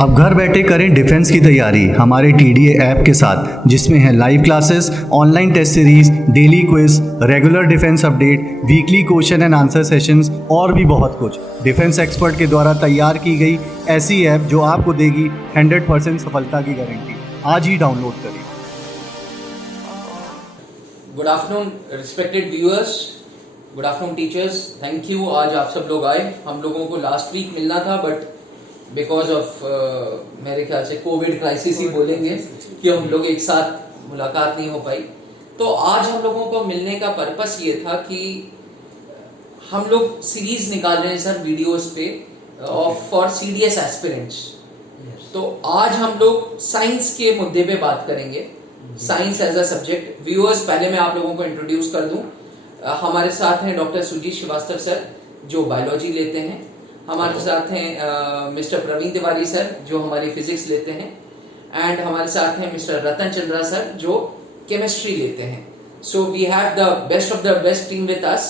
अब घर बैठे करें डिफेंस की तैयारी हमारे TDA ऐप के साथ, जिसमें है live classes, online test series, daily quiz, regular defence update, weekly question and answer sessions और भी बहुत कुछ। डिफेंस एक्सपर्ट के द्वारा तैयार की गई ऐसी ऐप जो आपको देगी 100% सफलता की गारंटी। आज ही डाउनलोड करें। Good afternoon respected viewers, good afternoon teachers, thank you. आज आप सब लोग आए। हम लोगों को लास्ट वीक मिलना था, बट बिकॉज ऑफ मेरे ख्याल से कोविड क्राइसिस ही बोलेंगे कि हम लोग एक साथ मुलाकात नहीं हो पाई। तो आज हम लोगों को मिलने का पर्पस ये था कि हम लोग सीरीज निकाल रहे हैं सर वीडियोस पे फॉर CDS एस्पिरेंट्स। तो आज हम लोग साइंस के मुद्दे पे बात करेंगे, science as a subject. Viewers, पहले मैं आप लोगों को इंट्रोड्यूस कर दूं। हमारे साथ हैं डॉक्टर सुजीत श्रीवास्तव सर, जो बायोलॉजी लेते हैं। हमारे साथ हैं मिस्टर प्रवीण तिवारी सर, जो हमारी फिजिक्स लेते हैं। एंड हमारे साथ हैं मिस्टर रतन चंद्रा सर, जो केमिस्ट्री लेते हैं। So we have the best of the best team with us.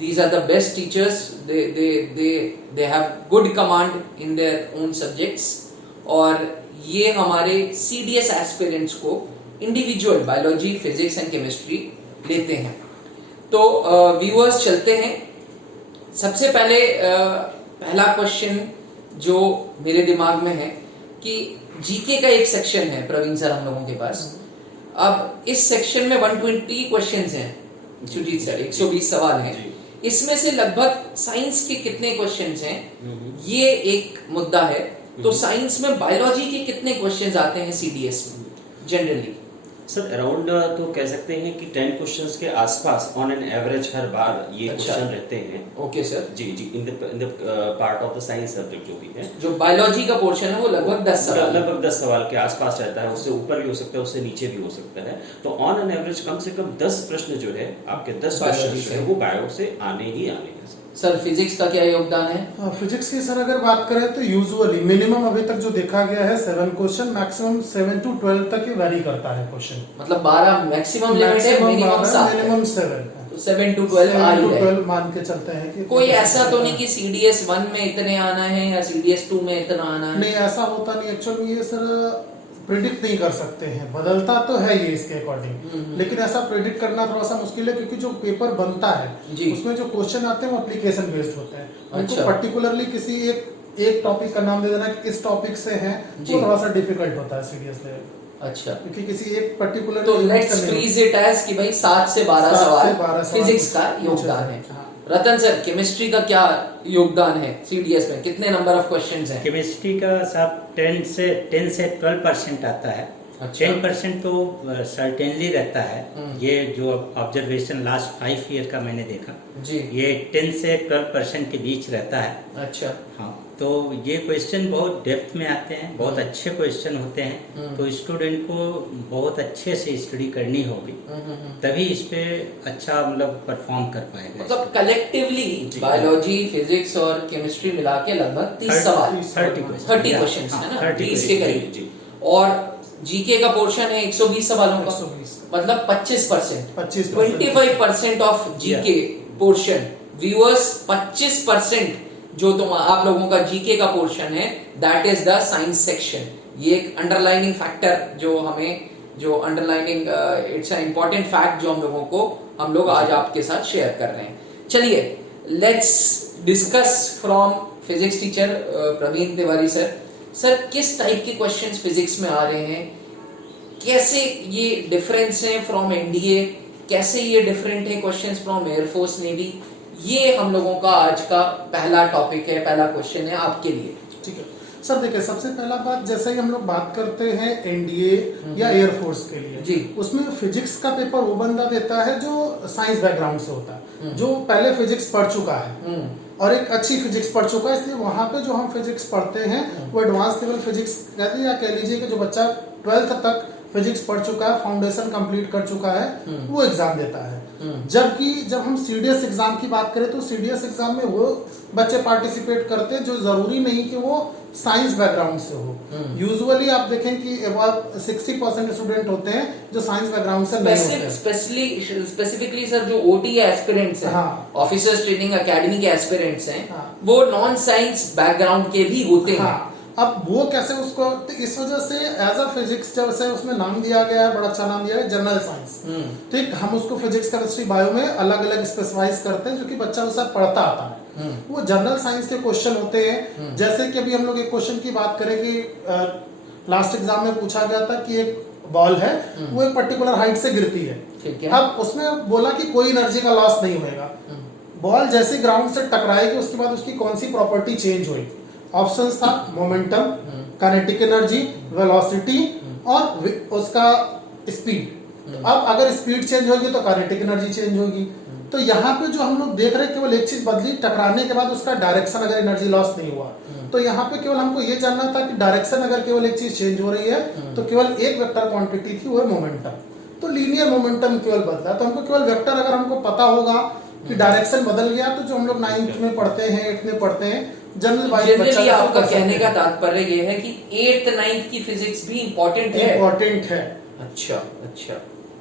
These are the best teachers. They have good command in their own subjects. और ये हमारे CDS एस्पिरेंट्स को individual biology, physics and chemistry लेते हैं। तो viewers, चलते हैं। सबसे पहले पहला क्वेश्चन जो मेरे दिमाग में है कि जीके का एक सेक्शन है प्रवीण सर हम लोगों के पास। अब इस सेक्शन में 120 क्वेश्चंस हैं सुजीत सर, 120 सवाल हैं। इसमें से लगभग साइंस के कितने क्वेश्चंस हैं, ये एक मुद्दा है। तो साइंस में बायोलॉजी के कितने क्वेश्चंस आते हैं CDS में जनरली? सर अराउंड तो कह सकते हैं कि 10 क्वेश्चंस के आसपास ऑन एन एवरेज हर बार ये क्वेश्चन रहते हैं। Okay sir. जी in the part of the science subject जो भी है, जो बायोलॉजी का पोर्शन है वो लगभग 10 सवाल के आसपास रहता है। उससे ऊपर भी हो सकता है, उससे नीचे भी हो सकता है। तो ऑन एन एवरेज कम से कम 10 प्रश्न जो है आपके 10 क्वेश्चन वो बायो से आने ही आने हैं। सर फिजिक्स का क्या योगदान है? फिजिक्स की सर अगर बात करें तो यूजुअली मिनिमम अभी तक जो देखा गया है 7 क्वेश्चन, मैक्सिमम 7 to 12 तक ही वैरी करता है क्वेश्चन। मतलब 12 मैक्सिमम लिमिट है, मिनिमम 7। तो 7 to 12 मान के चलते हैं कि कोई ऐसा तो नहीं कि CDS 1 में इतने आना है या CDS 2 में इतना आना है। नहीं, ऐसा होता नहीं। एक्चुअली ये सर प्रिडिक्ट नहीं कर सकते हैं, बदलता तो है ये इसके अकॉर्डिंग, लेकिन ऐसा प्रिडिक्ट करना थोड़ा सा मुश्किल है, क्योंकि जो पेपर बनता है उसमें जो क्वेश्चन आते हैं वो एप्लीकेशन बेस्ड होते हैं। उनको पर्टिकुलरली किसी एक टॉपिक का नाम दे देना कि इस टॉपिक से है, वो थोड़ा सा डिफिकल्ट होता है सीरियस लेवल। अच्छा, क्योंकि किसी एक पर्टिकुलर तो लेट्स फ्रीज इट एज कि भाई 7 से 12 सवाल फिजिक्स का योगदान है। रतन सर, केमिस्ट्री का क्या योगदान है CDS में? कितने नंबर ऑफ क्वेश्चंस हैं? केमिस्ट्री का साहब 10 से 12% आता है। अच्छा। 10% तो सर्टेनली रहता है। ये जो ऑब्जर्वेशन लास्ट 5 ईयर का मैंने देखा जी, ये 10 से 12% के बीच रहता है। अच्छा। हाँ, तो ये क्वेश्चन बहुत डेप्थ में आते हैं, बहुत अच्छे क्वेश्चन होते हैं। तो स्टूडेंट को बहुत अच्छे से स्टडी करनी होगी, तभी इस पे अच्छा मतलब परफॉर्म कर पाएगा। मतलब कलेक्टिवली बायोलॉजी, फिजिक्स और केमिस्ट्री मिला के लगभग 30 सवाल, 30 क्वेश्चन है ना, 30 के करीब। और जीके का पोर्शन है 120 सवालों का, मतलब 25%, 25% ऑफ जीके पोर्शन। व्यूअर्स, 25% जो तुम आप लोगों का जीके का पोर्शन है, that is the science section. ये एक अंडरलाइनिंग फैक्टर जो हमें, जो underlining it's a important fact जो हम लोग आज आपके साथ शेयर कर रहे हैं। चलिए, let's discuss from physics teacher Praveen Tiwari sir. Sir, किस टाइप के क्वेश्चंस फिजिक्स में आ रहे हैं? कैसे ये डिफरेंस है फ्रॉम NDA? कैसे ये डिफरेंट है क्वेश्चंस फ्रॉम एयरफोर्स, नेवी? ये हम लोगों का आज का पहला टॉपिक है, पहला क्वेश्चन है आपके लिए। ठीक है सर। देखिए, सबसे पहला बात, जैसे ही हम लोग बात करते हैं NDA या एयरफोर्स के लिए जी, उसमें फिजिक्स का पेपर वो बंदा देता है जो साइंस बैकग्राउंड से होता है, जो पहले फिजिक्स पढ़ चुका है और एक अच्छी फिजिक्स पढ़ चुका है। इसलिए वहां पे जो हम फिजिक्स पढ़ते हैं वो एडवांस लेवल फिजिक्स कहते हैं, या कह लीजिए कि जो बच्चा 12th तक फिजिक्स पढ़ चुका है, फाउंडेशन कंप्लीट कर चुका है, वो एग्जाम देता है। जबकि जब हम CDS एग्जाम की बात करें तो CDS एग्जाम में वो बच्चे पार्टिसिपेट करते हैं जो जरूरी नहीं कि वो साइंस बैकग्राउंड से हो। यूजुअली आप देखें कि 60% स्टूडेंट होते हैं जो साइंस बैकग्राउंड से नहीं होते। स्पेसिफिकली सर, जो OT एस्पिरेंट्स हैं, ऑफिसर्स ट्रेनिंग एकेडमी के एस्पिरेंट्स हैं, वो नॉन साइंस बैकग्राउंड के भी होते हैं। अब वो कैसे उसको, तो इस वजह से एज अ फिजिक्स जब से उसमें नाम दिया गया है, बड़ा अच्छा नाम दिया है जनरल साइंस। ठीक, हम उसको फिजिक्स केमिस्ट्री बायो में अलग अलग स्पेसिफाइज करते हैं जो कि बच्चा उसे पढ़ता आता है। वो जनरल साइंस के क्वेश्चन होते हैं। जैसे कि अभी हम लोग एक क्वेश्चन की बात करें कि लास्ट एग्जाम में पूछा गया था कि एक बॉल है, वो एक पर्टिकुलर हाइट से गिरती है। अब उसमें बोला कि कोई एनर्जी का लॉस नहीं होगा। बॉल जैसे ग्राउंड से टकराएगी उसके बाद उसकी कौन सी प्रॉपर्टी चेंज होगी? ऑप्शंस था मोमेंटम, काइनेटिक एनर्जी, वेलोसिटी और उसका स्पीड। अब अगर स्पीड चेंज होगी तो काइनेटिक एनर्जी चेंज होगी। तो यहाँ पे जो हम लोग देख रहे हैं केवल एक चीज बदली, टकराने के बाद उसका डायरेक्शन अगर एनर्जी लॉस नहीं हुआ, तो यहाँ पे केवल हमको ये जानना था कि डायरेक्शन अगर केवल एक चीज चेंज हो रही है तो केवल एक वेक्टर क्वांटिटी थी, वो है मोमेंटम। तो लीनियर मोमेंटम केवल बदला। तो हमको केवल वेक्टर अगर हमको पता होगा कि डायरेक्शन बदल गया, तो जो हम लोग 9th में पढ़ते हैं, 8th में पढ़ते हैं, जनरली आपका कहने का तात्पर्य ये है कि 8th 9th की फिजिक्स भी इम्पोर्टेंट है। अच्छा।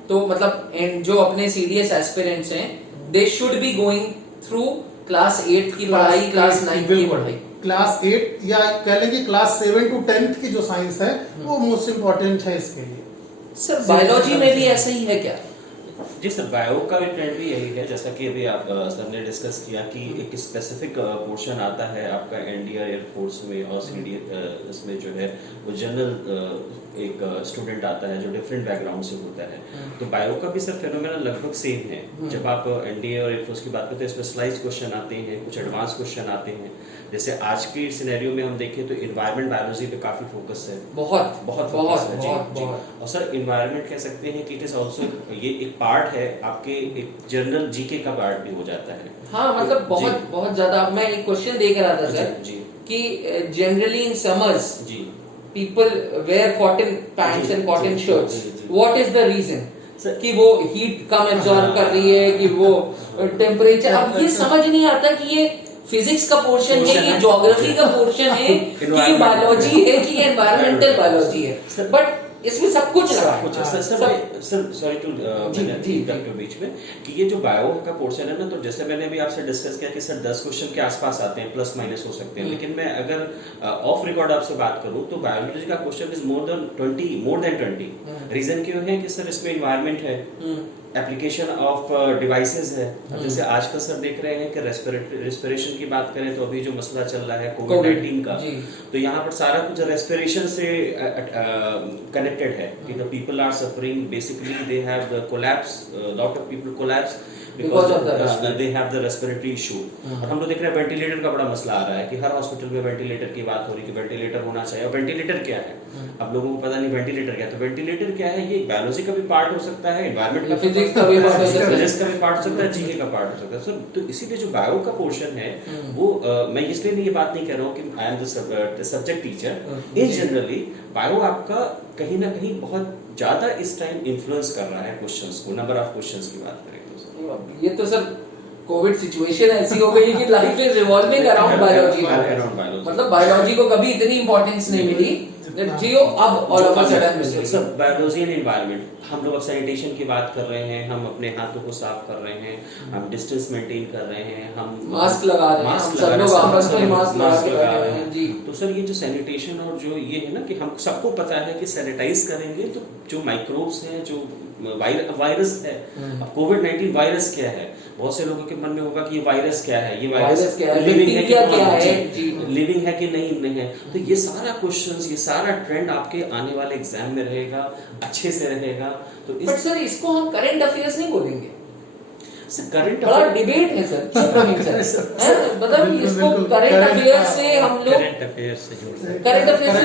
तो मतलब जो अपने सीडीएस एस्पिरेंट्स हैं, they should be going through class 8th की पढ़ाई, क्लास 9th की पढ़ाई। क्लास 8 या कह लेंगे क्लास 7 to 10th की जो साइंस है वो मोस्ट इम्पोर्टेंट है इसके लिए। सर बायोलॉजी में भी ऐसा ही है क्या? जी सर, बायो का भी ट्रेंड भी यही है, जैसा कि अभी आप सर ने डिस्कस किया कि एक स्पेसिफिक पोर्शन आता है आपका एनडीआर एयरफोर्स में और सीडी इसमें जो है वो जनरल एक स्टूडेंट आता है जो डिफरेंट बैकग्राउंड से होता है। तो बायो का भी सर फिनोमेना लगभग सेम है। जब आप एनडीए और एयरफोर्स की बात करते हैं, स्पेशलाइज्ड क्वेश्चन आते हैं, कुछ एडवांस क्वेश्चन आते हैं। जैसे आज के सिनेरियो में हम देखें तो एनवायरनमेंट बायोलॉजी पे काफी फोकस है, बहुत फोकस है। जी। और सर एनवायरनमेंट कह सकते हैं कि इट इज ऑल्सो, ये एक पार्ट है आपके एक जनरल जीके का पार्ट भी हो जाता है। हाँ, मतलब बहुत ज्यादा। मैं एक क्वेश्चन देख रहा था सर कि generally in summers people wear cotton pants and cotton shirts. What is the reason? कि वो हीट कम एब्जॉर्ब कर रही है, कि वो टेम्परेचर। अब ये समझ नहीं आता कि ये फिजिक्स का पोर्शन है, ये ज्योग्राफी का पोर्शन है, कि ये बायोलॉजी है, कि ये एनवायरमेंटल बायोलॉजी है। बट इसमें सब कुछ लगा है। सर सॉरी टू इंटरप्ट बीच में कि ये जो बायो का पोर्शन है ना, तो जैसे मैंने अभी आपसे डिस्कस किया कि सर 10 क्वेश्चन के आसपास आते हैं, प्लस माइनस हो सकते हैं। लेकिन मैं अगर ऑफ रिकॉर्ड आपसे बात करूं तो बायोलॉजी का question is more than 20। Reason क्यों है कि सर इसमें एनवायरनमेंट है, एप्लीकेशन ऑफ डिवाइसेस है। जैसे आजकल सर देख रहे हैं कि रेस्पिरेशन की बात करें तो अभी जो मसला चल रहा है कोविड-19 का, तो यहाँ पर सारा कुछ रेस्पिरेशन से कनेक्टेड है कि the people are suffering, basically they have the collapse, lot of people collapse because they have the respiratory issue। और हम लोग देख रहे हैं वेंटिलेटर का बड़ा मसला आ रहा है कि हर हॉस्पिटल में वेंटिलेटर की बात हो रही है कि वेंटिलेटर होना चाहिए। और वेंटिलेटर क्या है, अब लोगों को पता नहीं वेंटिलेटर क्या है। तो वेंटिलेटर क्या है, ये बायोलॉजी का भी पार्ट हो सकता है, एनवायरनमेंट का फिजिक्स का भी पार्ट हो सकता है, फिजिक्स का भी पार्ट हो सकता है, जीके का पार्ट हो सकता है। सो तो इसीलिए जो बायो का पोर्शन है वो मैं इसलिए ये बात नहीं कह रहा हूँ कि I am the subject teacher. In generally bio आपका कहीं ना कहीं बहुत ज्यादा इस टाइम इन्फ्लुएंस कर रहा है क्वेश्चंस को, नंबर ऑफ क्वेश्चंस की बात करें तो। ये तो सर कोविड सिचुएशन ऐसी हो गई कि life is revolving around biology. मतलब बायोलॉजी को कभी इतनी इंपॉर्टेंस नहीं मिली जियो अब ऑल ऑफ अ सडन मिल रही है। बायोलॉजी एंड एनवायरनमेंट, हम लोग अब सैनिटेशन की बात कर रहे हैं, हम अपने हाथों को साफ कर रहे हैं, हम डिस्टेंस मेंटेन कर रहे हैं, हम मास्क लगा रहे हैं, सब लोग आपस में मास्क लगा रहे हैं जी। तो सर ये जो सैनिटेशन और जो ये है ना कि हम सबको पता है कि सैनिटाइज करेंगे तो जो माइक्रोब्स हैं, जो वायरस है, अब कोविड-19 वायरस क्या है, बहुत से लोगों के मन में होगा कि ये वायरस क्या है, ये वायरस क्या है, लिविंग है कि क्या है, लिविंग है कि नहीं है। तो ये सारा क्वेश्चंस, ये सारा ट्रेंड आपके आने वाले एग्जाम में रहेगा, अच्छे से रहेगा। तो बट सर इसको हम करंट अफेयर्स नहीं बोलेंगे, करंट बड़ा डिबेट है सर। मतलब इसको करंट अफेयर्स से हम लोग करंट अफेयर्स से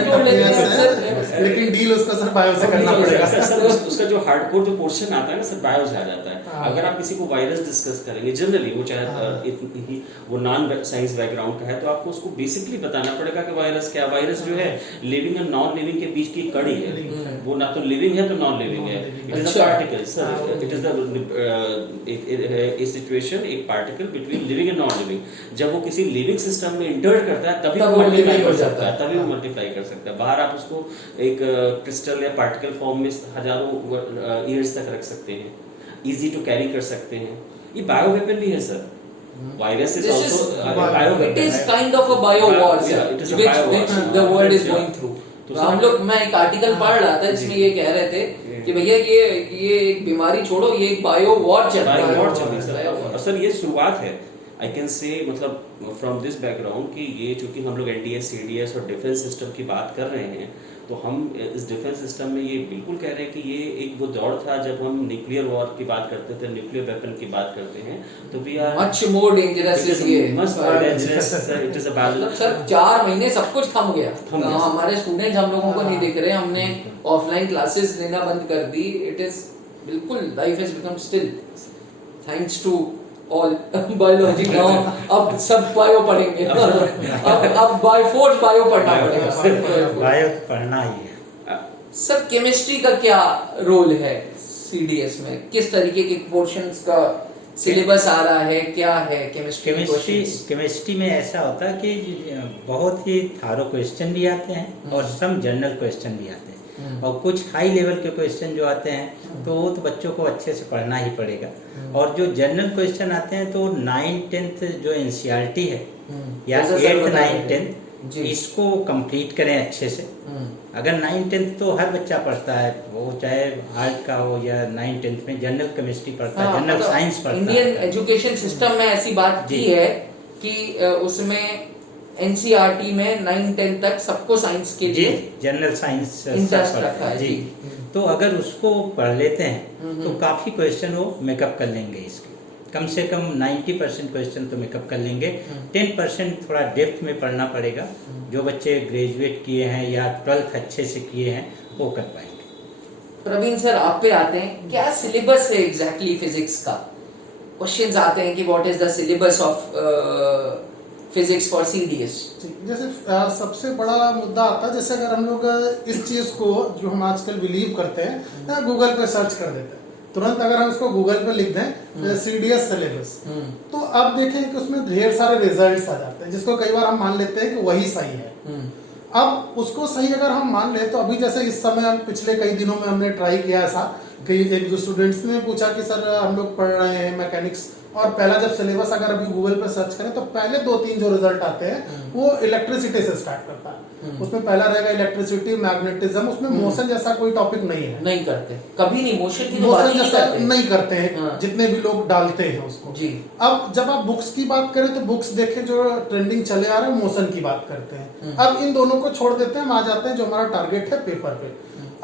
जोड़ लेते हैं सर, लेकिन डील उसका सर बायो से करना पड़ेगा सर। उसका जो हार्डकोर जो पोर्शन आता है ना सर, बायो से आ जाता है। अगर आप किसी को वायरस डिस्कस करेंगे जनरली, वो चाहे वो नॉन साइंस बैकग्राउंड का है, तो आपको उसको बेसिकली बताना पड़ेगा कि वायरस क्या। वायरस जो है लिविंग और नॉन लिविंग के बीच की कड़ी है, वो ना तो लिविंग है तो नॉन लिविंग है। It is a particle sir, it is the a situation, एक particle between living and non living. जब वो किसी लिविंग सिस्टम में इंटर्ड करता है तभी वो मल्टीप्लाई कर सकता है, तभी वो मल्टीप्लाई कर सकता है। बाहर आप उसको एक क्रिस्टल या पार्टिकल फॉर्म में हजारों ईयर्स तक रख सकते हैं, इजी टू कैरी कर सकते हैं। ये बायो वेपन भी है sir, Virus is This also is- a bio It is kind of a bio war, Yeah, sir, it is a which bio war. which the world is Yeah. going through. तो तो हम लोग, मैं एक article पढ़ रहा था जिसमें ये कह रहे थे कि भैया ये एक बीमारी छोड़ो, ये एक बायो वॉर चल रहा है। बायो वॉर चल रही है Bio सर। war। और सर ये शुरुआत है, आई कैन से, मतलब फ्रॉम दिस बैकग्राउंड कि ये चूंकि हम लोग एनडीएस, सीडीएस और डिफेंस सिस्टम की बात कर रहे हैं, तो हम इस डिफेंस सिस्टम में ये बिल्कुल कह रहे हैं कि ये एक वो दौर था जब हम न्यूक्लियर वॉर की बात करते थे, न्यूक्लियर वेपन की बात करते हैं, तो we are much more dangerous is ये। Much more dangerous, it is a battle. Sir 4 महीने सब कुछ थम गया। थम गया। हमारे स्टूडेंट्स हम लोगों को नहीं दिख रहे, हमने ऑफलाइन क्लासेस लेना बंद कर दी। इट इज बिल्कुल, life has become still, thanks to all biology. अब सब बायो पढ़ेंगे। अब बाय फोर्स बायो पढ़ना पड़ेगा। बायो तो पढ़ना ही है। सर केमिस्ट्री का क्या रोल है सीडीएस में? किस तरीके के पोर्शंस का सिलेबस आ रहा है, क्या है केमिस्ट्री में ऐसा होता है कि बहुत ही थारो क्वेश्चन भी आते हैं और सम जनरल क्वेश्चन भी आते हैं, और कुछ हाई लेवल के क्वेश्चन जो आते हैं तो वो तो बच्चों को अच्छे से पढ़ना ही पड़ेगा। और जो जनरल क्वेश्चन आते हैं तो 9th-10th जो एनसीईआरटी है या 8th 9th 10th इसको कंप्लीट करें अच्छे से। अगर 9th-10th तो हर बच्चा पढ़ता है, वो चाहे आर्ट का हो या 9th-10th में जनरल केमिस्ट्री पढ़ता है, जनरल साइंस पढ़ता है। इंडियन एजुकेशन सिस्टम में ऐसी बात की है कि उसमें एनसीईआरटी में 9-10 तक सबको साइंस के लिए जनरल साइंस इंटरेस्ट रखा है जी। तो अगर उसको पढ़ लेते हैं तो काफी क्वेश्चन वो मेकअप कर लेंगे। इसके कम से कम 90% क्वेश्चन तो मेकअप कर लेंगे। 10% थोड़ा डेप्थ में पढ़ना पड़ेगा। जो बच्चे ग्रेजुएट किए हैं या 12th अच्छे से किए हैं वो कर पाएंगे। प्रवीण सर आप पे आते हैं, क्या सिलेबस है एग्जैक्टली फिजिक्स का? क्वेश्चंस आते हैं कि what is the syllabus of physics for CDS? जैसे सबसे बड़ा मुद्दा आता है, जैसे अगर हम लोग इस चीज को जो हम आजकल बिलीव करते हैं, गूगल पे सर्च कर देते हैं, तुरंत अगर हम इसको गूगल पे लिख दें सीडीएस सिलेबस, तो अब देखें कि उसमें ढेर सारे रिजल्ट्स आ जाते हैं, जिसको कई बार हम मान लेते हैं कि वही सही है। अब उसको सही अगर हम मान ले, तो अभी जैसे इस समय पिछले कई दिनों में हमने ट्राई किया ऐसा कि एक दो स्टूडेंट्स ने पूछा कि सर हम लोग पढ़ रहे हैं मैकेनिक्स, और पहला जब सिलेबस अगर अभी गूगल पे सर्च करें तो पहले 2-3 जो रिजल्ट आते हैं वो इलेक्ट्रिसिटी से स्टार्ट करता है। उसमें पहला रहेगा इलेक्ट्रिसिटी, मैग्नेटिज्म, उसमें मोशन जैसा कोई टॉपिक नहीं है, नहीं करते, कभी नहीं, मोशन की तो बात मोशन ही नहीं जैसा करते। नहीं करते हैं जितने भी लोग डालते हैं उसको जी। अब जब आप बुक्स की बात करें तो बुक्स देखें जो ट्रेंडिंग चले आ रहे हैं, मोशन की बात करते हैं। अब इन दोनों को छोड़ देते हैं, हम आ जाते हैं जो हमारा टारगेट है पेपर पे।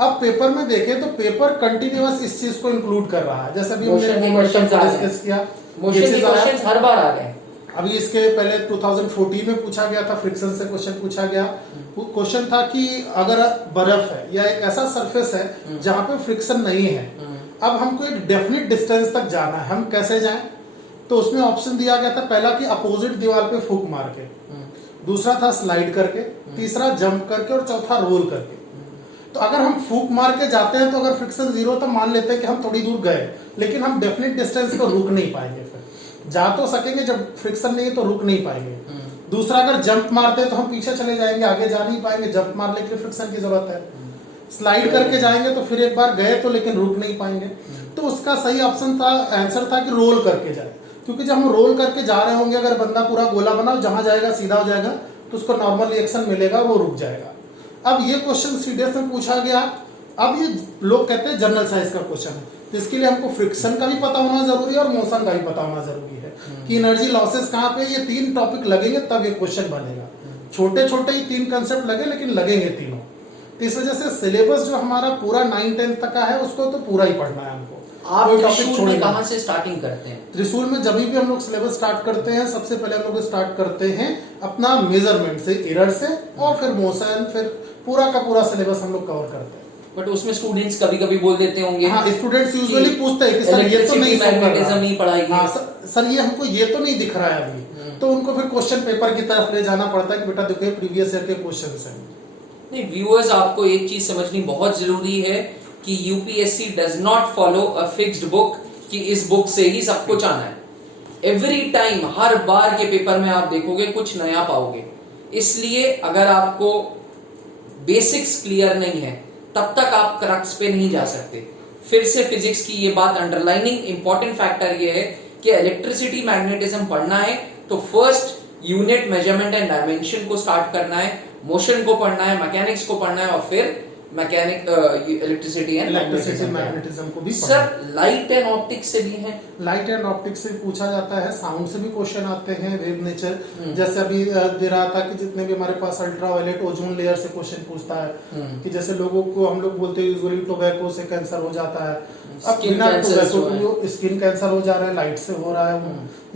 अब पेपर में देखें तो पेपर कंटिन्यूअस इस चीज को इंक्लूड कर रहा है, जैसे अभी हमने मोमेंटम को डिस्कस किया, मोशन के क्वेश्चंस हर बार आ गए। अभी इसके पहले 2014 में पूछा गया था, फ्रिक्शन से क्वेश्चन पूछा गया। क्वेश्चन था कि अगर बर्फ है या एक ऐसा सरफेस है जहां पे फ्रिक्शन नहीं है, अब हमको एक डेफिनेट डिस्टेंस तक जाना है, हम कैसे जाएं? तो उसमें ऑप्शन दिया गया था, पहला कि अपोजिट दीवार पे फूंक मार के, दूसरा था स्लाइड करके, तीसरा जंप करके और चौथा रोल करके। तो अगर हम फूंक मार के जाते हैं तो अगर फ्रिक्शन 0 तो मान लेते हैं कि हम थोड़ी दूर गए, लेकिन हम डेफिनेट डिस्टेंस को रुक नहीं पाएंगे। फिर जा तो सकेंगे, जब फ्रिक्शन नहीं है तो रुक नहीं पाएंगे। दूसरा अगर जंप मारते हैं तो हम पीछे चले जाएंगे, आगे जा नहीं पाएंगे, जंप मारने के लिए फ्रिक्शन की जरूरत है। स्लाइड करके जाएंगे तो फिर एक बार गए तो लेकिन रुक नहीं पाएंगे। तो उसका सही ऑप्शन था, आंसर था कि रोल करके जाए, क्योंकि जब हम रोल करके जा रहे होंगे, अगर बंदा पूरा गोला बना जहां जाएगा सीधा हो जाएगा, तो उसको नॉर्मल रिएक्शन मिलेगा, वो रुक जाएगा। अब ये क्वेश्चन सीडीएस में पूछा गया। अब ये लोग कहते हैं जनरल साइंस का क्वेश्चन है, तो इसके लिए हमको फ्रिक्शन का भी पता होना जरूरी है और मोशन का भी पता होना जरूरी है कि एनर्जी लॉसेस कहाँ पे, ये 3 टॉपिक लगेंगे तब ये क्वेश्चन बनेगा। छोटे छोटे ही 3 कंसेप्ट लगे, लेकिन लगेंगे तीनों। तो इस वजह से सिलेबस जो हमारा पूरा 9-10 तक का है उसको तो पूरा ही पढ़ना है हमको। आप कोई टॉपिक त्रिशूल में कहाँ से स्टार्टिंग करते हैं? त्रिशूल में जब भी हम लोग सिलेबस स्टार्ट करते हैं, सबसे पहले हम लोग स्टार्ट करते हैं अपना मेजरमेंट से, एरर से, और फिर मोशन, फिर पूरा का पूरा सिलेबस हम लोग कवर करते हैं। बट उसमें स्टूडेंट्स कभी कभी बोल देते होंगे, हाँ, स्टूडेंट्स यूजुअली पूछते हैं कि सर ये तो नहीं मैग्नेटिज्म नहीं पढ़ाई। हाँ सर ये हमको ये तो नहीं दिख रहा है अभी, तो उनको फिर क्वेश्चन पेपर की तरफ ले जाना पड़ता है कि बेटा देखो प्रीवियस ईयर के क्वेश्चंस हैं। नहीं, व्यूअर्स आपको एक चीज समझनी बहुत जरूरी है कि UPSC does not follow a fixed book कि इस बुक से ही सब कुछ आना है। एवरी टाइम, हर बार के पेपर में आप देखोगे कुछ नया पाओगे। इसलिए अगर आपको बेसिक्स क्लियर नहीं है तब तक आप क्रक्स पे नहीं जा सकते। फिर से फिजिक्स की ये बात अंडरलाइनिंग इंपॉर्टेंट फैक्टर ये है कि इलेक्ट्रिसिटी मैग्नेटिज्म पढ़ना है तो first unit measurement and dimension को स्टार्ट करना है, मोशन को पढ़ना है, मैकेनिक्स को पढ़ना है और फिर मैकेनिक इलेक्ट्रिसिटी एंड मैग्नेटिज्म को भी सर लाइट एंड ऑप्टिक्स से भी है। लाइट एंड ऑप्टिक्स से पूछा जाता है, साउंड से भी क्वेश्चन आते हैं, वेव नेचर जैसे अभी दे रहा था कि जितने भी हमारे पास अल्ट्रावायलेट ओजोन लेयर से क्वेश्चन पूछता है कि जैसे लोगों को हम लोग बोलते हैं यूजुअली टोबैको से कैंसर हो जाता है, अब बिना टोबैको स्किन कैंसर हो जा रहा है, लाइट से हो रहा है।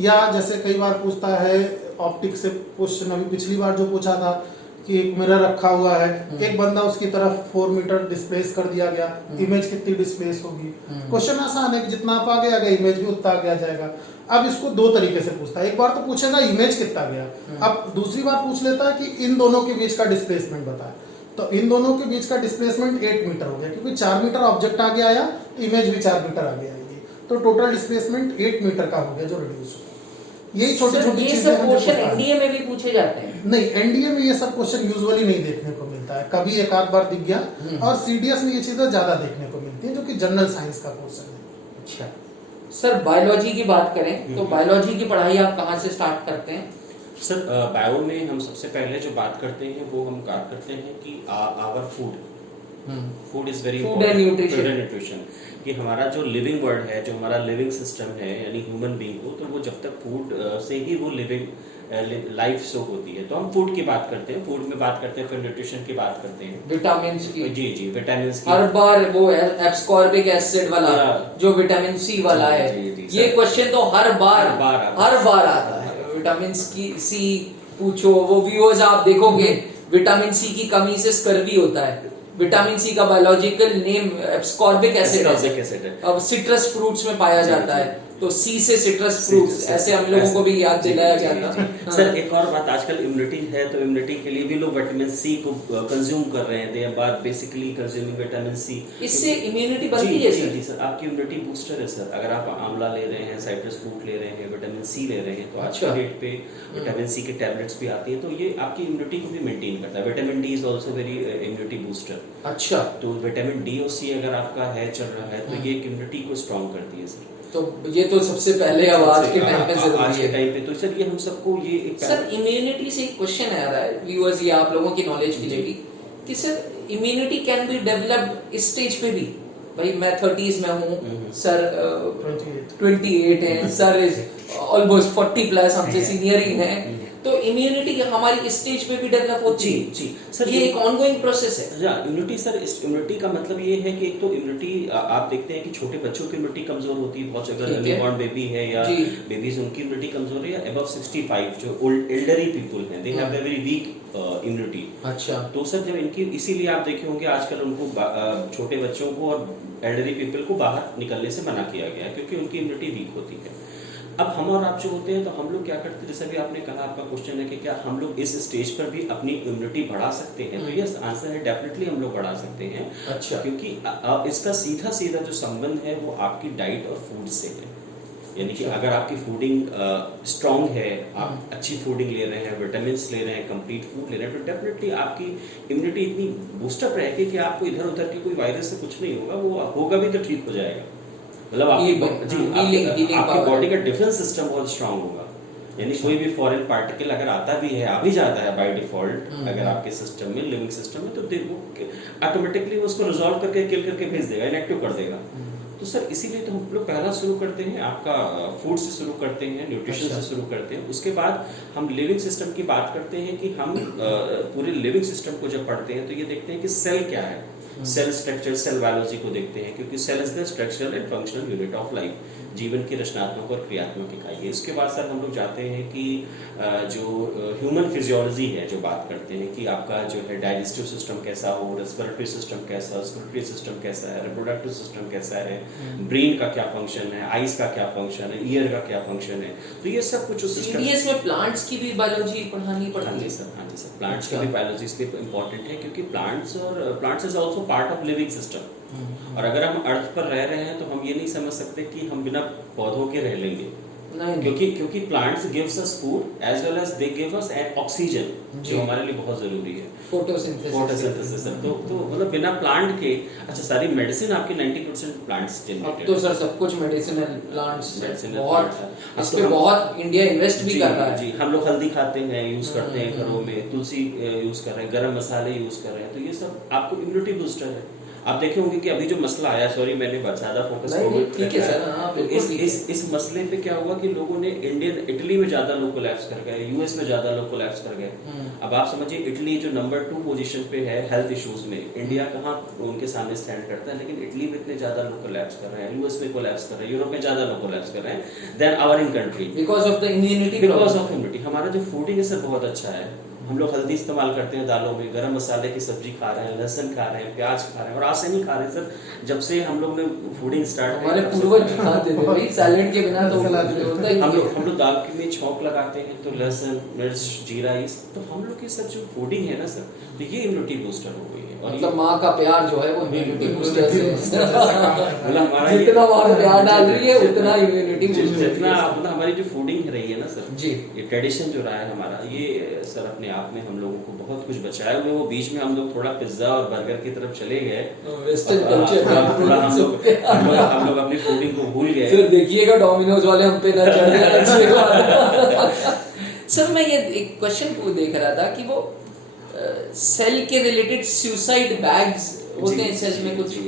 या जैसे कई बार पूछता है ऑप्टिक से क्वेश्चन, अभी पिछली बार जो पूछा था कि एक मिरर रखा हुआ है, एक बंदा उसकी तरफ 4 मीटर डिस्प्लेस कर दिया गया, इमेज कितनी डिस्प्लेस होगी। क्वेश्चन आसान है कि जितना आप आगे आ गए इमेज भी उतना आगे आ जाएगा। अब इसको दो तरीके से पूछता है, एक बार तो पूछेगा इमेज कितना गया, अब दूसरी बार पूछ लेता है कि इन दोनों के बीच का डिस्प्लेसमेंट बताए, तो इन दोनों के बीच का डिस्प्लेसमेंट 8 मीटर हो गया, क्योंकि 4 मीटर ऑब्जेक्ट आगे आया तो इमेज भी 4 मीटर आगे आएगी, तो टोटल डिस्प्लेसमेंट 8 मीटर का हो गया जो रिड्यूस हो। यही छोटी छोटी ये सब क्वेश्चन एनडीए में भी पूछे जाते हैं? नहीं, एनडीए में ये सब क्वेश्चन यूजुअली नहीं देखने को मिलता है, कभी एक आध बार दिख गया, और सीडीएस में ये चीजें ज्यादा देखने को मिलती है जो कि जनरल साइंस का पोर्शन है। अच्छा सर, बायोलॉजी की बात करें तो बायोलॉजी की पढ़ाई आप कहाँ से स्टार्ट करते हैं? सर बायो में हम सबसे पहले जो बात करते हैं वो हम बात करते हैं कि our food is very nutrition, कि हमारा जो लिविंग वर्ल्ड है, जो हमारा लिविंग सिस्टम है, यानी ह्यूमन बीइंग को, तो वो जब तक फूड से ही वो लिविंग लाइफ शो होती है, तो हम फूड की बात करते हैं, फूड में बात करते हैं, फिर न्यूट्रिशन की बात करते हैं, विटामिन की। जी विटामिन की। हर बार वो एब्सकॉर्बिक एसिड वाला जो विटामिन सी वाला है, ये क्वेश्चन तो हर बार आता है। विटामिन सी पूछो, वो व्यूअर्स आप देखोगे विटामिन सी की कमी से स्कर्वी होता है। विटामिन सी का बायोलॉजिकल नेम एब्सकॉर्बिक एसिड है, अब सिट्रस फ्रूट्स में पाया जाता है, तो सी से सिट्रस फ्रूट्स, ऐसे हम लोगों को भी याद दिलाया जाता है। सर एक और बात, आजकल इम्यूनिटी है, तो इम्यूनिटी के लिए भी लोग विटामिन सी को कंज्यूम कर रहे हैं, दे आर बार बेसिकली कंज्यूमिंग विटामिन सी। इससे इम्यूनिटी बढ़ती है सर? जी सर, आपकी इम्यूनिटी बूस्टर है सर। अगर आप आंवला ले रहे हैं, साइट्रस फ्रूट ले रहे हैं, विटामिन सी ले रहे हैं, तो आज के डेट पे विटामिन सी के टैबलेट्स भी आती हैं, तो ये आपकी इम्यूनिटी को भी मेंटेन करता है। Vitamin D is also very immunity booster. अच्छा, तो विटामिन डी और सी अगर आपका है, चल रहा है, तो ये इम्यूनिटी को स्ट्रॉन्ग करती है सर। तो ये तो सबसे पहले अब आज के टाइम पे जरूरी है। आज के टाइम पे तो सर ये हम सबको ये सर इम्यूनिटी से एक क्वेश्चन आ रहा है व्यूअर्स, ये आप लोगों की नॉलेज के लिए भी, कि sir immunity can be developed इस स्टेज पे भी? भाई मैं 30s में हूँ, सर 28 है, सर इज ऑलमोस्ट 40 प्लस, हमसे सीनियर ही हैं, तो इम्यूनिटी हमारी इस स्टेज पे भी डेवलप होती है? जी सर, ये एक ऑनगोइंग प्रोसेस है। इम्यूनिटी सर, इस इम्यूनिटी का मतलब ये है कि एक तो इम्यूनिटी आप देखते हैं कि छोटे बच्चों की इम्यूनिटी कमजोर होती है बहुत, अगर न्यूबॉर्न बेबी है या बेबीज, उनकी इम्यूनिटी कमजोर है, या अबव 65 जो एल्डरली पीपल हैं, they have a very weak immunity. अच्छा, तो सर जब इनकी, इसीलिए आप देखे होंगे आजकल उनको छोटे बच्चों को और एल्डरली पीपल को बाहर निकलने से मना किया गया है, क्योंकि उनकी इम्यूनिटी वीक होती है। अब हम और आप जो होते हैं, तो हम लोग क्या करते हैं, जैसे भी आपने कहा, आपका क्वेश्चन है कि क्या हम लोग इस स्टेज पर भी अपनी इम्यूनिटी बढ़ा सकते हैं, तो यस आंसर है, डेफिनेटली हम लोग बढ़ा सकते हैं। अच्छा, क्योंकि इसका सीधा सीधा जो संबंध है वो आपकी डाइट और फूड से है। यानी कि अगर आपकी फूडिंग स्ट्रांग है, आप अच्छी फूडिंग ले रहे हैं, विटामिन ले रहे हैं, कंप्लीट फूड ले रहे हैं, तो डेफिनेटली आपकी इम्यूनिटी इतनी बूस्टअप रहेगी कि आपको इधर उधर की कोई वायरस से कुछ नहीं होगा, वो होगा भी तो ठीक हो जाएगा। मतलब आपकी बॉडी का डिफेंस सिस्टम बहुत स्ट्रांग होगा, यानी कोई भी फॉरेन पार्टिकल अगर आता भी है, आ भी जाता है बाय डिफॉल्ट अगर आपके सिस्टम में, लिविंग सिस्टम में, तो ऑटोमेटिकली उसको रिजॉल्व करके किल करके भेज देगा, इनएक्टिव कर देगा। तो सर इसीलिए तो हम लोग पहला शुरू करते हैं, आपका फूड से शुरू करते हैं, न्यूट्रिशन से शुरू करते हैं, उसके बाद हम लिविंग सिस्टम की बात करते हैं कि हम पूरे लिविंग सिस्टम को जब पढ़ते हैं तो ये देखते हैं कि सेल क्या है, सेल स्ट्रक्चर, सेल बायोलॉजी को देखते हैं, क्योंकि cell is the structural and functional unit of life, जीवन की रचनात्मक और क्रियात्मक इकाई है। इसके बाद सर हम लोग जाते हैं कि जो ह्यूमन फिजियोलॉजी है, जो बात करते हैं कि आपका जो है डाइजेस्टिव सिस्टम कैसा हो, रेस्पिरेटरी सिस्टम कैसा है, सर्कुलेटरी सिस्टम कैसा है, रिप्रोडक्टिव सिस्टम कैसा है, ब्रेन का क्या फंक्शन है, आईज का क्या फंक्शन है, ईयर का क्या फंक्शन है, तो ये सब कुछ सीडीएस में प्लांट्स की भी बायोलॉजी पढ़ानी पड़ती है सर? हाँ जी सर, प्लांट्स की भी बायोलॉजी इसलिए इम्पोर्टेंट है क्योंकि plants is also part of living system. और अगर हम अर्थ पर रह रहे हैं तो हम ये नहीं समझ सकते कि हम बिना पौधों के रह लेंगे, नहीं। क्योंकि plants gives us food as well as they give us oxygen, जी। जो हमारे लिए बहुत जरूरी है। फोटोसिंथेसिस। फोटोसिंथेसिस। तो मतलब बिना प्लांट के, अच्छा सारी मेडिसिन आपकी 90% प्लांट्स अब जनरेटेड। तो सर सब कुछ मेडिसिनल प्लांट्स, Medicinal बहुत plants है। इस अब तो पे हम- बहुत इंडिया इन्वेस्ट भी जी, कर रहा है। जी, हम लोग हल्दी खाते हैं, यूज करते हैं हम्म, घरों में, तुलसी यूज कर रहे हैं, गरम मसाले यूज कर रहे हैं, तो ये सब आपको इम्यूनिटी बूस्टर है। आप देखे होंगे कि अभी जो मसला आया, सॉरी मैंने ज्यादा फोकस नहीं, कोविड ठीक है सर, हाँ, तो बिल्कुल ठीक है। इस मसले पे क्या हुआ कि लोगों ने इटली में ज्यादा लोग कोलैप्स कर गए, यूएस में ज्यादा लोग कोलैप्स कर गए। अब आप समझिए इटली जो नंबर 2 पोजीशन पे है हेल्थ इश्यूज में, इंडिया कहाँ उनके सामने स्टैंड करता है, लेकिन इटली में इतने ज्यादा लोग कोलैप्स कर रहे हैं, यूएस में कोलैप्स कर रहे हैं, यूरोप में ज्यादा लोग कोलैप्स कर रहे हैं then our in country, because of the immunity. Because of immunity. हमारा जो फूडिंग है सर बहुत अच्छा है। हम लोग हल्दी इस्तेमाल करते हैं दालों में, गरम मसाले की सब्जी खा रहे हैं, लहसुन खा रहे हैं, प्याज खा रहे हैं, और आज से नहीं खा रहे हैं सर, जब से हम लोग ने फूडिंग स्टार्ट हमारे पूर्वज खाते थे भाई, सैलेड के बिना तो होता ही हम नहीं लोग दाल में छौंक लगाते हैं तो लहसुन मिर्च जीरा, ये तो हम लोग की सर जो फूडिंग है ना सर, तो ये इम्यूनिटी बूस्टर हो गई है। और मतलब माँ का प्यार जो है वो इम्यूनिटी बूस्टर से मतलब हमारा ये- जितना माँ प्यार डाल रही है उतना इम्यूनिटी बूस्टर। जितना मतलब हमारी जो फूडिंग रही है ना सर, जी। ये ट्रेडिशन जो रहा है हमारा, ये सर अपने आप में हम लोगों को बहुत कुछ बचाया हुआ है। वो बीच में हम लोग थोड़ा पिज्जा और बर्गर की तरफ चले गए, वेस्टर्न थोड़ा हम लोग कल्चर। अपनी फूडिंग को भूल गए। सर देखिएगा डोमिनोज वाले हम पे ना चढ़ जाए। सर मैं ये एक क्वेश्चन को देख रहा था कि वो सेल के रिलेटेड सुसाइड बैग्स होते हैं सेल में कुछ, जी,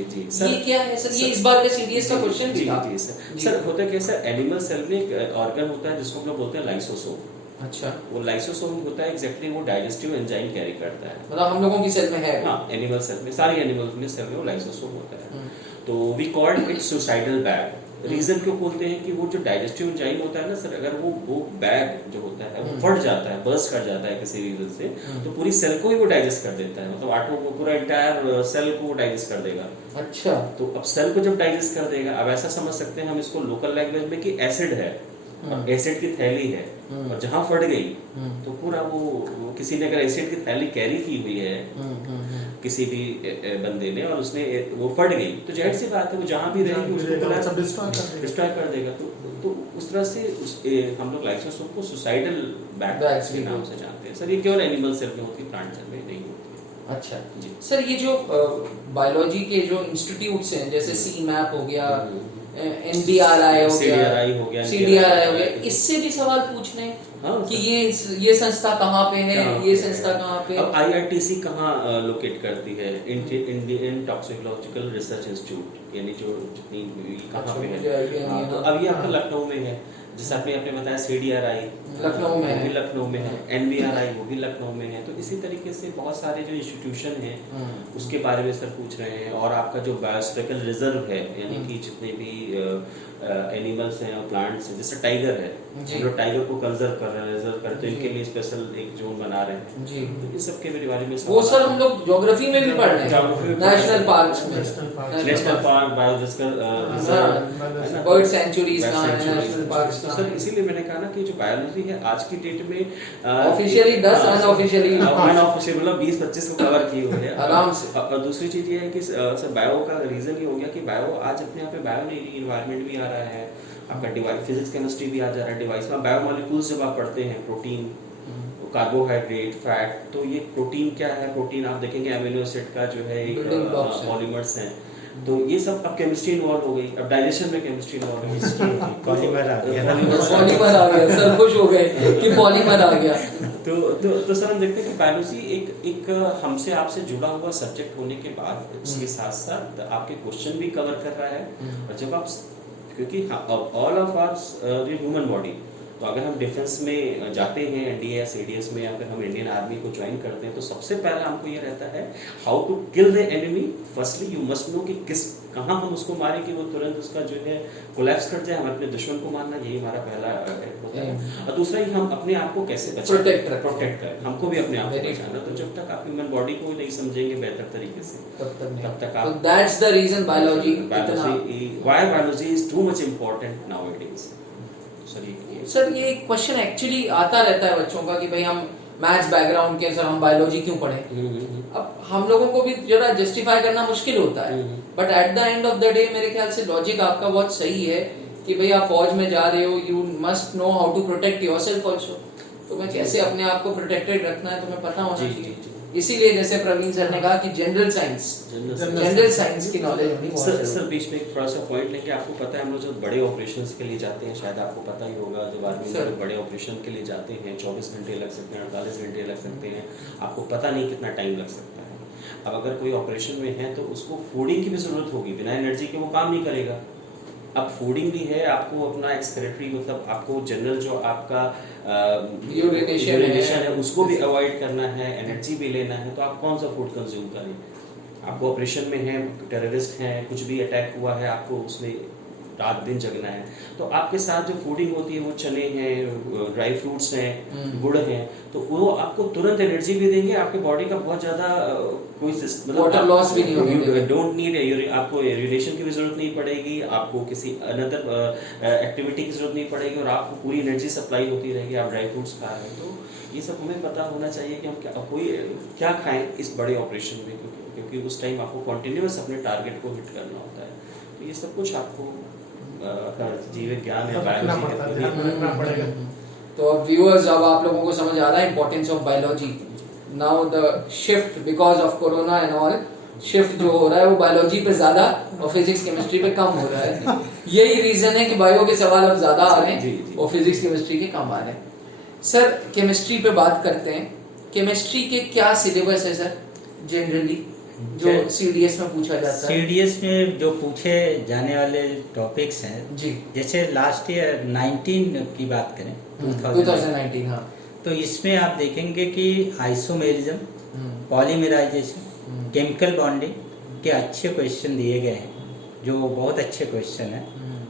ये क्या है सर? ये इस बार का सीडीएस का क्वेश्चन जी था। जी सर होता क्या सर, एनिमल सेल में एक ऑर्गन होता है जिसको हम लोग बोलते हैं लाइसोसोम। अच्छा, वो लाइसोसोम होता है एग्जैक्टली वो डाइजेस्टिव एंजाइम कैरी करता है। मतलब हम लोगों की सेल में है। हाँ, एनिमल सेल में, सारी एनिमल्स में सेल में वो लाइसोसोम होता है। तो we called it suicidal bag. Reason क्यों बोलते हैं कि वो जो डाइजेस्टिव एंजाइम होता है ना सर, अगर वो बैग जो होता है वो फट जाता है, बर्स्ट कर जाता है किसी रीजन से, तो पूरी सेल को ही वो डाइजेस्ट कर देता है, मतलब आटो को, पूरा एंटायर सेल को वो डाइजेस्ट कर देगा। अच्छा, तो अब सेल को जब डाइजेस्ट कर देगा, अब ऐसा समझ सकते हैं हम इसको लोकल लैंग्वेज में कि एसिड है, और एसिड की थैली है, और जहां फट गई तो पूरा वो किसी ने अगर एसिड की थैली कैरी की हुई है किसी भी बंदे ने, और उसने वो फट गई, तो जाहिर सी बात है वो जहां भी रहेगी उसको डिस्ट्रॉय कर देगा। तो उस तरह से हम लोग लाइसोसोम को सुसाइडल बैग्स के नाम से जानते हैं सर। ये केवल एनिमल सेल में होती है, प्लांट सेल में नहीं होती। अच्छा जी सर, ये जो बायोलॉजी के जो इंस्टीट्यूट्स हैं जैसे सी मैप हो गया, NBRI हो गया, CDRI हो गया, CDRI हो गया, इससे भी सवाल पूछने हैं हाँ, कि ये संस्था कहाँ पे है, ये संस्था कहाँ पे। अब IRTC कहाँ लोकेट करती है? इंडियन टॉक्सिकोलॉजिकल रिसर्च इंस्टीट्यूट, यानी जो जितनी कहाँ पे है। हाँ, तो अब ये आपका लखनऊ में है, जैसे आपने बताया CDRI लखनऊ में है, लखनऊ में है, NBRI वो भी लखनऊ में है। तो इसी तरीके से बहुत सारे जो इंस्टीट्यूशन हैं उसके बारे में सर पूछ रहे हैं। और आपका जो बायोस्फेरिकल रिजर्व है, यानी कि जितने भी एनिमल्स हैं और प्लांट्स हैं, जैसे टाइगर है, जो टाइगर को कंजर्व कर रहे हैं, रिजर्व कर, तो इनके लिए स्पेशल एक जोन बना रहे हैं जी। तो इन सब के बारे में वो सर हम लोग ज्योग्राफी में भी पढ़ रहे हैं, नेशनल पार्क्स में, national park, biological reserve, bird sanctuaries कहाँ है, नेशनल पार्क्स तो कहाँ सर है। इसीलिए मैंने कहा ना कि जो बायोलॉजी है आज की डेट में ऑफिशियली 10, अनऑफिशियली अनऑफिशियल मतलब 20-25 को कवर किए हुए हैं आराम से। और दूसरी चीज ये है कि सर बायो का रीजन ये हो गया कि बायो आज अपने यहाँ पे बायो इन्वायरमेंट भी आ रहा है, आपका डिवाइस फिजिक्स केमिस्ट्री भी आ जा रहा है डिवाइस में। बायो मॉलिक्यूल्स जब आप पढ़ते हैं, प्रोटीन, कार्बोहाइड्रेट, फैट, तो ये प्रोटीन क्या है? प्रोटीन आप देखेंगे अमीनो एसिड का जो है एक पॉलीमर्स हैं, तो ये सब अब केमिस्ट्री इन्वॉल्व हो गई, अब डाइजेशन में केमिस्ट्री इन्वॉल्व हो गई, पॉलीमर आ गया, पॉलीमर आ गया, सर खुश हो गए कि पॉलीमर आ गया। तो सर हम देखते हैं कि बायोलॉजी एक हमसे आपसे जुड़ा हुआ सब्जेक्ट होने के बाद इसके साथ साथ आपके क्वेश्चन भी कवर कर रहा है। और जब आप, क्योंकि all of hours human body, तो अगर हम डिफेंस में जाते हैं NDA या CDS में, या फिर हम इंडियन आर्मी को ज्वाइन करते हैं, तो सबसे पहला हमको ये रहता है how to kill the enemy. Firstly you must know कि कहाँ हम उसको मारे कि वो तुरंत उसका जो है कोलैप्स कर जाए, हम अपने दुश्मन को मारना, यही हमारा पहला होता है। और दूसरा हम अपने आप को कैसे प्रोटेक्ट करें, हमको भी अपने आप को बचाना। तो जब तक आप ह्यूमन बॉडी को नहीं समझेंगे बेहतर तरीके से, तब तक आप, that's the reason biology why biology is too much important nowadays. Sir ये क्वेश्चन एक्चुअली आता रहता है बच्चों का कि भाई हम मैथ्स बैकग्राउंड के, सर हम बायोलॉजी क्यों पढ़ें। अब हम लोगों को भी जरा जस्टिफाई करना मुश्किल होता है, but at the end of the day मेरे ख्याल से लॉजिक आपका बहुत सही है कि भाई आप फौज में जा रहे हो, you must know how to protect yourself also. तो मैं कैसे अपने आप को प्रोटेक्टेड रखना है तुम्हें पता होना चाहिए। इसीलिए जैसे प्रवीण सर ने कहा कि जनरल साइंस की नॉलेज होनी बहुत जरूरी है। सर बीच में एक थोड़ा सा पॉइंट लेके, आपको पता है हम लोग जब बड़े ऑपरेशंस के लिए जाते हैं, शायद आपको पता ही होगा, जब आर्मी में बड़े ऑपरेशन के लिए जाते हैं 24 घंटे लग सकते हैं, 48 घंटे लग सकते हैं, आपको पता नहीं कितना टाइम लग सकता है। अब अगर कोई ऑपरेशन में है तो उसको फूडिंग की भी जरूरत होगी, बिना एनर्जी के वो काम नहीं करेगा। अब फूडिंग भी है, आपको अपना एक्सक्रेटरी मतलब आपको जनरल जो आपका यूरिनेशन है उसको भी अवॉइड करना है, एनर्जी भी लेना है, तो आप कौन सा फूड कंज्यूम करें? आपको ऑपरेशन में है, टेररिस्ट हैं, कुछ भी अटैक हुआ है, आपको उसमें रात दिन जगना है, तो आपके साथ जो फूडिंग होती है वो चने हैं, ड्राई फ्रूट्स हैं, गुड़ हैं, तो वो आपको तुरंत एनर्जी भी देंगे, आपके बॉडी का बहुत ज्यादा कोई वाटर लॉस भी नहीं होगा, डोंट नीड, आपको यूरिनेशन की भी जरूरत नहीं पड़ेगी, आपको किसी अनदर एक्टिविटी की जरूरत नहीं पड़ेगी, और आपको पूरी एनर्जी सप्लाई होती रहेगी। आप ड्राई फ्रूट्स खा रहे हैं, तो ये सब हमें पता होना चाहिए कि हम क्या खाएं इस बड़े ऑपरेशन में, क्योंकि उस टाइम आपको कॉन्टिन्यूस अपने टारगेट को हिट करना होता है। तो ये सब कुछ आपको जीव ज्ञान है, बायोलॉजी। तो अब व्यूअर्स, अब आप लोगों को समझ आ रहा है importance of biology. Now the shift because of corona and all, shift जो हो रहा है वो बायोलॉजी पे ज्यादा और फिजिक्स केमिस्ट्री पे कम हो रहा है। यही रीजन है कि बायो के सवाल अब ज्यादा आ रहे हैं और फिजिक्स केमिस्ट्री के कम आ रहे हैं। सर केमिस्ट्री पे बात करते हैं, केमिस्ट्री के क्या सिलेबस है सर जनरली जो सीडीएस में पूछा जाता है? सीडीएस में जो पूछे जाने वाले टॉपिक्स हैं जी, जैसे लास्ट ईयर 19 की बात करें, 2019, हाँ, तो इसमें आप देखेंगे कि आइसोमेरिज्म, पॉलीमराइजेशन, केमिकल बॉन्डिंग के अच्छे क्वेश्चन दिए गए हैं, जो बहुत अच्छे क्वेश्चन हैं।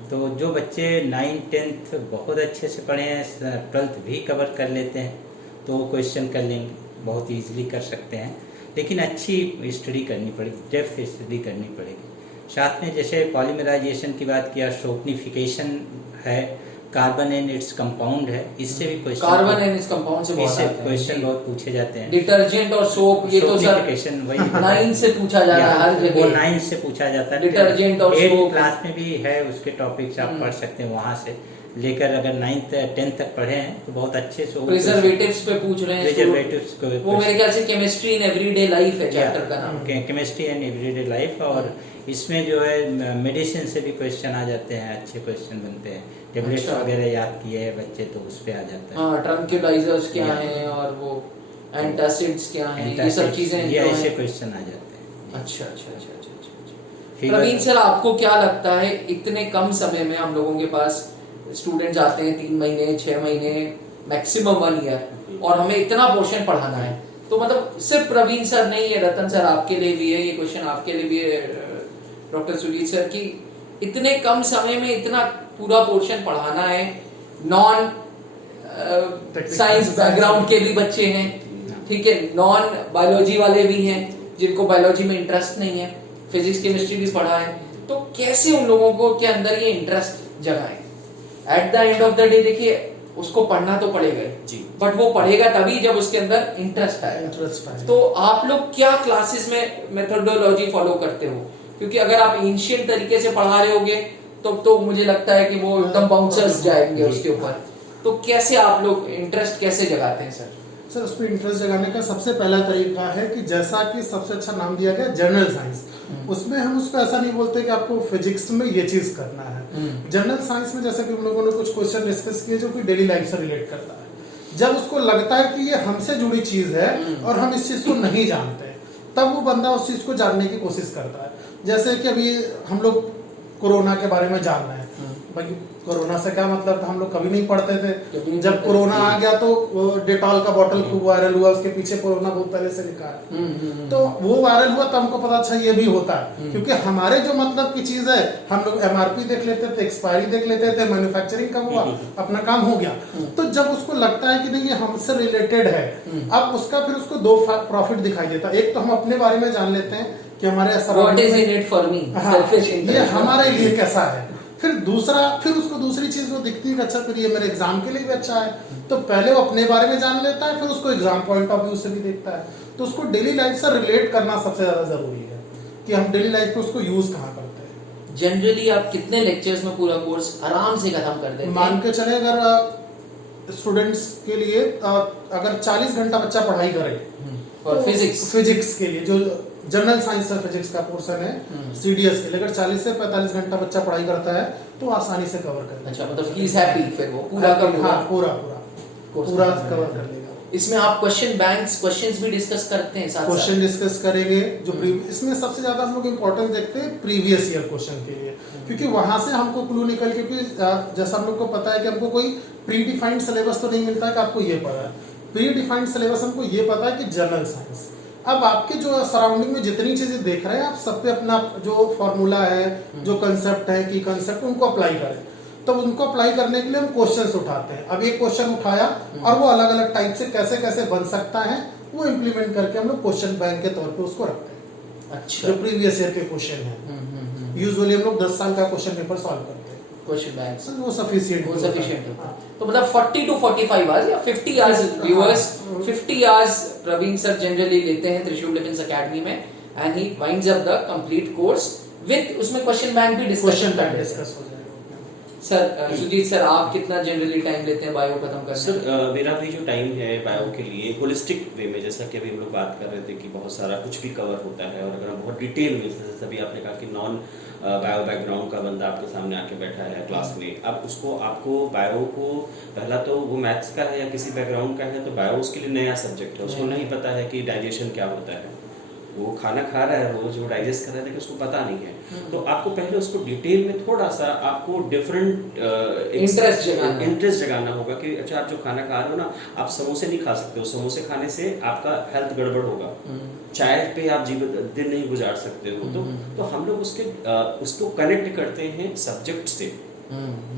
तो जो बच्चे 9th 10th बहुत अच्छे से पढ़े हैं, 12th भी कवर कर लेते हैं, तो वो क्वेश्चन कर लेंगे, बहुत ईजिली कर सकते हैं। लेकिन अच्छी स्टडी करनी पड़ेगी, डेप्थ स्टडी करनी पड़ेगी। साथ में जैसे पॉलीमराइजेशन की बात किया, स्टोकनिफिकेशन है, कार्बन एंड इट्स कंपाउंड है, इससे भी question, carbon and its compound से क्वेश्चन बहुत पूछे जाते हैं। डिटर्जेंट और सोप, ये तो सर वही 9 से पूछा जा रहा है हर जगह, वो 9 से पूछा जाता है। डिटर्जेंट और 8th सोप क्लास में भी है, उसके टॉपिक्स आप पढ़ सकते हैं, वहाँ से लेकर अगर 9th 10th तक पढ़े हैं तो बहुत अच्छे से। प्रिजर्वेटिव्स पे पूछ रहे हैं, प्रिजर्वेटिव्स को वो मेरे ख्याल से केमिस्ट्री इन एवरीडे लाइफ है चैप्टर का नाम, केमिस्ट्री एंड एवरीडे लाइफ। और इसमें जो है मेडिसिन से भी क्वेश्चन आ जाते हैं, अच्छे क्वेश्चन बनते हैं। टेबलेट्स वगैरह याद किए हैं बच्चे तो उस पे आ जाता है। हाँ, ट्रंक्युलाइजर्स क्या हैं और वो एंटासिड्स क्या हैं, ये सब चीजें ये ऐसे क्वेश्चन आ जाते हैं। अच्छा अच्छा अच्छा अच्छा। प्रवीण सर, आपको क्या लगता है इतने कम समय में हम लोगों के पास स्टूडेंट्स आते हैं 3 महीने 6 महीने मैक्सिमम 1 ईयर, और हमें इतना पोर्शन पढ़ाना है, तो मतलब सिर्फ प्रवीण सर नहीं है, रतन सर आपके लिए भी है ये क्वेश्चन, आपके लिए भी है डॉक्टर सुजीत सर, की इतने कम समय में इतना पूरा पोर्शन पढ़ाना है। नॉन साइंस बैकग्राउंड के भी बच्चे हैं, ठीक है, नॉन बायोलॉजी वाले भी हैं जिनको बायोलॉजी में इंटरेस्ट नहीं है, फिजिक्स केमिस्ट्री भी पढ़ा है, तो कैसे उन लोगों को के अंदर ये इंटरेस्ट जगाएं? At the end of the day देखिए उसको पढ़ना तो पड़ेगा जी, बट वो पढ़ेगा तभी जब उसके अंदर इंटरेस्ट आए। तो आप लोग क्या क्लासेस में मेथोडोलॉजी फॉलो करते हो? क्योंकि अगर आप एंशिएंट तरीके से पढ़ा रहे होगे तो मुझे लगता है कि वो एकदम बाउंसर्स जाएंगे उसके ऊपर। तो कैसे आप लोग इंटरेस्ट कैसे जगाते हैं सर? सर उस पर इंटरेस्ट जगाने का सबसे पहला तरीका है कि जैसा कि सबसे अच्छा नाम दिया गया जनरल साइंस, उसमें हम उसको ऐसा नहीं बोलते कि आपको फिजिक्स में ये चीज करना है। जनरल साइंस में जैसे कि हम लोगों ने कुछ क्वेश्चन डिस्कस किए जो कि डेली लाइफ से रिलेट करता है, जब उसको लगता है कि ये हमसे जुड़ी चीज है और हम इस चीज को नहीं जानते, तब वो बंदा उस चीज को जानने की कोशिश करता है। जैसे कि अभी हम लोग कोरोना के बारे में जान रहे हैं, भाई कोरोना से क्या मतलब था, हम लोग कभी नहीं पढ़ते थे। जब कोरोना आ गया तो डेटॉल का बोतल खूब वायरल हुआ, उसके पीछे कोरोना बहुत पहले से लिखा है, तो वो वायरल हुआ तो हमको पता अच्छा ये भी होता है, क्योंकि हमारे जो मतलब की चीज है, हम लोग एमआरपी देख लेते थे, एक्सपायरी देख लेते थे, मैन्युफैक्चरिंग कब हुआ, अपना काम हो गया। तो जब उसको लगता है कि नहीं ये हमसे रिलेटेड है, अब उसका फिर उसको 2 प्रॉफिट दिखाई देता है। एक तो हम अपने बारे में जान लेते हैं कि हमारे ये हमारे लिए कैसा है, फिर उसको दूसरी चीज वो दिखती है कि अच्छा फिर ये मेरे एग्जाम के लिए भी अच्छा है, तो पहले वो अपने बारे में जान लेता है, फिर उसको एग्जाम पॉइंट ऑफ व्यू से भी देखता है। तो उसको डेली लाइफ से रिलेट करना सबसे ज्यादा जरूरी है कि हम डेली लाइफ में उसको यूज कहाँ करते हैं। जनरली आप कितने लेक्चर्स में पूरा कोर्स आराम से खत्म कर देते मान हैं? के चले अगर स्टूडेंट्स के लिए अगर 40 घंटा बच्चा पढ़ाई करे और तो फिजिक्स फिजिक्स के लिए जो जनरल साइंस और फिजिक्स का पोर्शन है सीडीएस के लिए, अगर 40 से 45 घंटा बच्चा पढ़ाई करता है तो आसानी से कवर कर अच्छा, मतलब ही इज हैप्पी, फिर वो पूरा का पूरा हाँ, पूरा कोर्स पूरा खत्म कवर करेगा। कर लेगा। इसमें आप क्वेश्चन बैंक्स, क्वेश्चंस भी डिस्कस करते हैं साथ क्वेश्चन साथ? डिस्कस करेंगे जो इसमें सबसे ज्यादा हम लोग इम्पोर्टेंस देखते हैं प्रीवियस ईयर क्वेश्चन के लिए, क्योंकि वहां से हमको क्लू निकल, क्योंकि जैसा हम लोग को पता है कि हमको कोई प्री डिफाइंड सिलेबस तो नहीं मिलता है कि आपको ये पता है। प्री डिफाइंड सिलेबस हमको ये पता है कि जनरल साइंस, अब आपके जो सराउंडिंग में जितनी चीजें देख रहे हैं आप सब पे अपना जो फॉर्मूला है, जो कंसेप्ट है की कंसेप्ट, उनको अप्लाई करें। तो उनको अप्लाई करने के लिए हम क्वेश्चंस उठाते हैं। अब एक क्वेश्चन उठाया और वो अलग अलग टाइप से कैसे कैसे बन सकता है वो इम्प्लीमेंट करके हम लोग क्वेश्चन बैंक के तौर पे उसको रखते हैं। अच्छा, जो प्रीवियस ईयर के क्वेश्चन है, यूजुअली हम लोग 10 साल का क्वेश्चन पेपर सॉल्व करते हैं, क्वेश्चन बैंक्स वो सफिशिएंट वो सफिशिएंट होता है। तो मतलब 40 to 45 आवर्स या 50 hours viewers, 50 hours Praveen sir generally लेते हैं त्रिशूल डिफेंस एकेडमी में, and he winds up the complete course with उसमें क्वेश्चन बैंक भी क्वेश्चन बैंक डिस्कस डिस्कस हो जाएगा। सर सुजीत सर, आप कितना जनरली टाइम लेते हैं बायो खत्म करने सर में? मेरा भी जो टाइम है बायो के लिए होलिस्टिक वे में, जैसा कि अभी हम लोग बात कर रहे थे कि बहुत सारा कुछ भी कवर होता है, और अगर हम बहुत डिटेल में, जैसे अभी आपने कहा कि नॉन बायो बैकग्राउंड का बंदा आपके सामने आके बैठा है क्लास में, अब उसको आपको बायो को पहला तो वो मैथ्स का है या किसी बैकग्राउंड का है तो बायो उसके लिए नया सब्जेक्ट है, उसको नहीं पता है कि डाइजेशन क्या होता है, वो खाना खा रहा है रोज, वो डाइजेस्ट कर रहा है लेकिन उसको पता नहीं है। तो आपको पहले उसको डिटेल में थोड़ा सा आपको डिफरेंट इंटरेस्ट जगाना होगा कि अच्छा आप जो खाना खा रहे हो ना, आप समोसे नहीं खा सकते हो, समोसे खाने से आपका हेल्थ गड़बड़ होगा, चाय पे आप दिन नहीं गुजार सकते हो। तो हम लोग उसको कनेक्ट करते हैं सब्जेक्ट से,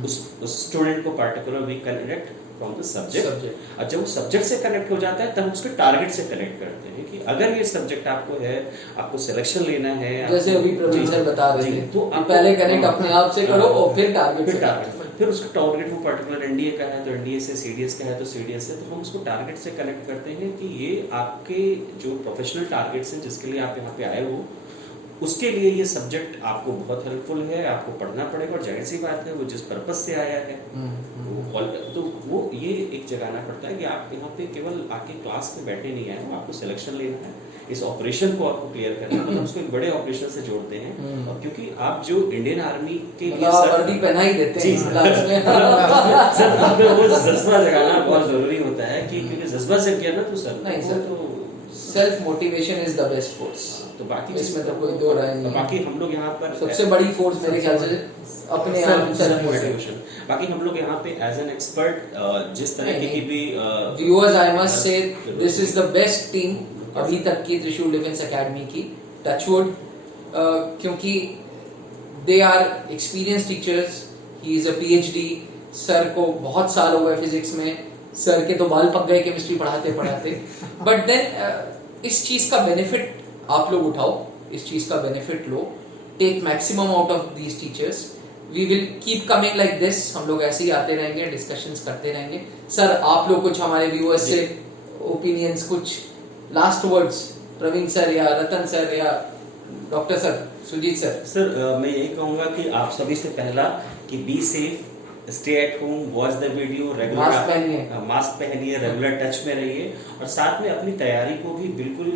उस स्टूडेंट को particular we connect from the subject, और जब वो सब्जेक्ट से कनेक्ट हो जाता है तब उसके टारगेट से कनेक्ट करते हैं कि अगर ये सब्जेक्ट आपको है, आपको सिलेक्शन लेना है, जैसे अभी प्रवीण सर बता रहे थे, तो आप पहले कनेक्ट अपने आप से करो और फिर टारगेट से फिर उसका टारगेट वो पर्टिकुलर एनडीए का है तो एनडीए से, सीडीएस का है तो सीडीएस से, तो हम उसको टारगेट से कनेक्ट करते हैं कि ये आपके जो प्रोफेशनल टारगेट्स हैं जिसके लिए आप यहाँ पे आए हो, उसके लिए ये सब्जेक्ट आपको बहुत हेल्पफुल है, आपको पढ़ना पड़ेगा, और जाहिर सी बात है वो जिस पर्पस से आया है तो वो ये एक जगाना पड़ता है कि आप यहाँ पे केवल आके क्लास में बैठे नहीं आए हो, आपको सिलेक्शन लेना है, इस ऑपरेशन को आपको क्लियर करना है, मतलब उसको एक बड़े ऑपरेशन से जोड़ते हैं। और क्योंकि आप जो इंडियन आर्मी के लिए वर्दी पहना ही देते हैं क्लास में। सर वो जज्बा जगाना बहुत जरूरी होता है कि क्योंकि जज्बा जग गया ना तो सर नहीं सर, तो self motivation is the best force, तो बाकी इसमें तो कोई दो राय नहीं है। बाकी हम लोग यहाँ पर सबसे बड़ी फोर्स मेरे ख्याल से अपने आप सेल्फ मोटिवेशन, बाकी हम लोग यहाँ पे एज एन एक्सपर्ट जिस तरह की भी viewers, I must say this is the best team अभी तक की त्रिशूल डिफेंस एकेडमी की, टचवुड, क्योंकि they are experience teachers. He is a PhD, sir को बहुत साल हो गए फिजिक्स में, सर के तो बाल पक गए केमिस्ट्री पढ़ाते पढ़ाते, बट देन इस चीज का बेनिफिट आप लोग उठाओ, इस चीज का बेनिफिट लो, take maximum out of these teachers. We will keep coming like this, हम लोग ऐसे ही आते रहेंगे, डिस्कशंस करते रहेंगे। सर आप लोग कुछ हमारे व्यूअर्स से ओपिनियंस, कुछ लास्ट वर्ड्स, प्रवीण सर या रतन सर या doctor sir, Sujit sir? Sir मैं यही कहूँगा कि आप सभी से पहला कि be safe, stay at home, watch the video, regular mask पहनिए, रेगुलर टच में रहिए, और साथ में अपनी तैयारी को भी बिल्कुल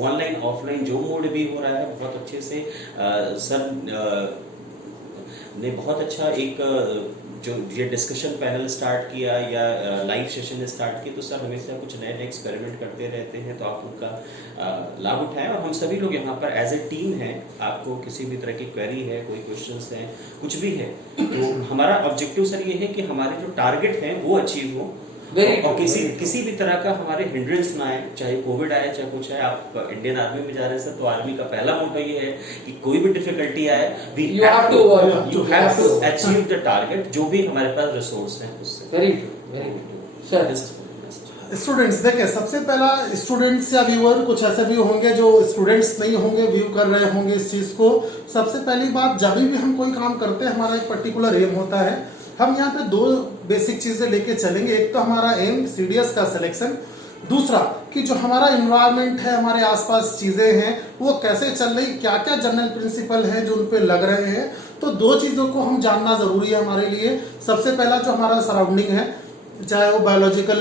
ऑनलाइन ऑफलाइन जो मोड भी हो रहा है बहुत अच्छे से सर ने बहुत अच्छा एक जो ये डिस्कशन पैनल स्टार्ट किया या लाइव सेशन स्टार्ट किया, तो सर हमेशा कुछ नए नए एक्सपेरिमेंट करते रहते हैं, तो आप उनका लाभ उठाएं। और हम सभी लोग यहाँ पर एज ए टीम हैं, आपको किसी भी तरह की क्वेरी है, कोई क्वेश्चंस हैं, कुछ भी है, तो हमारा ऑब्जेक्टिव सर ये है कि हमारे जो टारगेट हैं वो अचीव हो, और किसी भी तरह का हमारे हिंड्रेंस ना आए, चाहे कोविड आए चाहे कुछ आए। आप इंडियन आर्मी में जा रहे हैं सर, तो आर्मी का पहला मोटो ये है कि कोई भी डिफिकल्टी आए, you have to achieve the target, जो भी हमारे पास रिसोर्स हैं उससे। Very good sir. स्टूडेंट्स देखिए, सबसे पहला स्टूडेंट्स या व्यूअर कुछ ऐसे भी होंगे जो स्टूडेंट्स नहीं होंगे, व्यू कर रहे होंगे इस चीज को। सबसे पहली बात, जब भी हम कोई काम करते हैं हमारा एक पर्टिकुलर एम होता है। हम यहाँ पे दो बेसिक चीजें लेके चलेंगे। एक तो हमारा एम सीडीएस का सिलेक्शन, दूसरा कि जो हमारा इन्वायरमेंट है, हमारे आसपास चीज़ें हैं, वो कैसे चल रही, क्या क्या जनरल प्रिंसिपल हैं जो उन पे लग रहे हैं। तो दो चीज़ों को हम जानना ज़रूरी है हमारे लिए। सबसे पहला जो हमारा सराउंडिंग है, चाहे वो बायोलॉजिकल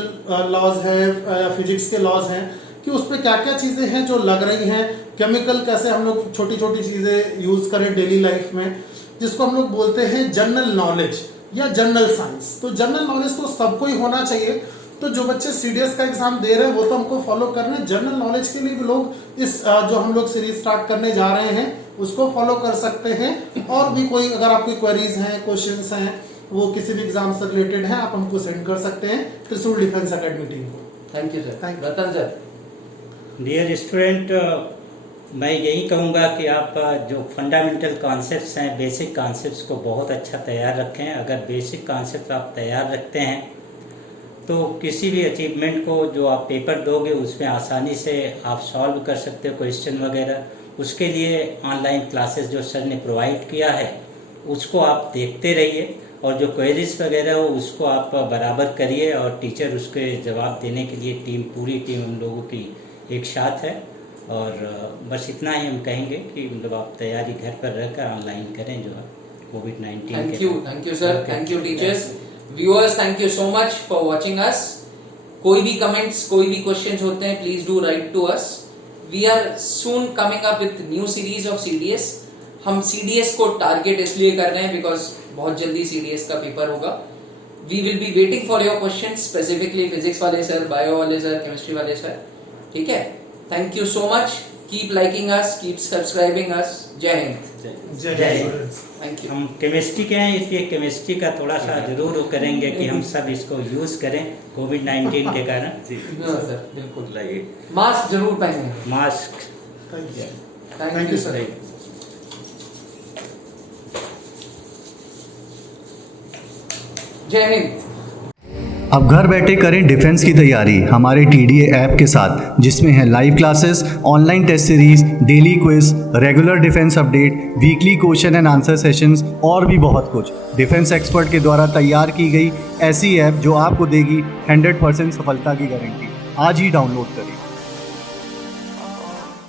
लॉज है या फिजिक्स के लॉज हैं, कि उस पर क्या क्या चीज़ें हैं जो लग रही हैं। केमिकल कैसे हम लोग छोटी छोटी चीज़ें यूज़ करें डेली लाइफ में, जिसको हम लोग बोलते हैं जनरल नॉलेज या जनरल साइंस। तो जनरल नॉलेज तो सबको ही होना चाहिए। तो जो बच्चे सीडीएस का एग्जाम दे रहे हैं वो तो हमको फॉलो करना है। जनरल नॉलेज के लिए भी लोग इस जो हम लोग सीरीज स्टार्ट करने जा रहे हैं उसको फॉलो कर सकते हैं। और भी कोई अगर आपकी क्वेरीज हैं, क्वेश्चंस हैं, वो किसी भी एग्जाम से रिलेटेड हैं, आप हमको सेंड कर सकते हैं त्रिशूल डिफेंस एकेडमी टीम को। Thank you sir. Thank you. Ratan sir. Dear student, मैं यही कहूँगा कि आप जो फंडामेंटल कॉन्सेप्ट्स हैं, बेसिक कॉन्सेप्ट्स को बहुत अच्छा तैयार रखें। अगर बेसिक कॉन्सेप्ट आप तैयार रखते हैं तो किसी भी अचीवमेंट को जो आप पेपर दोगे उसमें आसानी से आप सॉल्व कर सकते हो क्वेश्चन वगैरह। उसके लिए ऑनलाइन क्लासेस जो सर ने प्रोवाइड किया है उसको आप देखते रहिए, और जो क्वेरीज वगैरह हो उसको आप बराबर करिए, और टीचर उसके जवाब देने के लिए पूरी टीम हम लोगों की एक साथ है। और बस इतना ही हम कहेंगे कि मतलब आप तैयारी घर पर रहकर ऑनलाइन करें जो है कोविड-19 thank you sir, thank you teachers. Viewers, thank you so much for watching us. कोई भी कमेंट्स, कोई भी क्वेश्चंस होते हैं, please do write to us. We are soon coming up with new series of CDS. हम CDS को target इसलिए कर रहे हैं बिकॉज बहुत जल्दी सीडीएस का पेपर होगा। We will be waiting for your questions, specifically physics वाले सर, बायो वाले सर, केमिस्ट्री वाले सर। ठीक है, thank you so much. Keep liking us, keep subscribing us. जय हिंद। जय हिंद। Thank you. हम केमिस्ट्री के हैं, इसलिए केमिस्ट्री का थोड़ा सा जरूर वो करेंगे कि हम सब इसको यूज़ करें कोविड-19 के कारण। सर बिल्कुल, लाइक मास्क जरूर पहनेंगे। मास्क। Thank you sir. जय हिंद। अब घर बैठे करें डिफेंस की तैयारी हमारे टीडीए ऐप के साथ, जिसमें है live classes, online test series, daily quiz, regular defence update, weekly question and answer sessions और भी बहुत कुछ। डिफेंस एक्सपर्ट के द्वारा तैयार की गई ऐसी ऐप जो आपको देगी 100% सफलता की गारंटी। आज ही डाउनलोड करें।